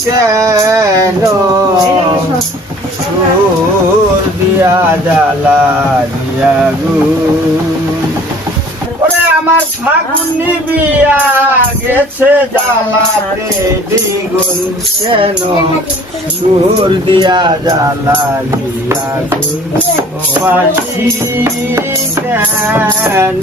কেন সুর দিয়া জ্বালা দিয়া গু আমার ফাগুনি বিয়া গেছে জ্বালাতে দ্বিগুণ কেন? সুর দিয়া জ্বালা দিয়া গু কেন?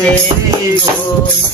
bendigo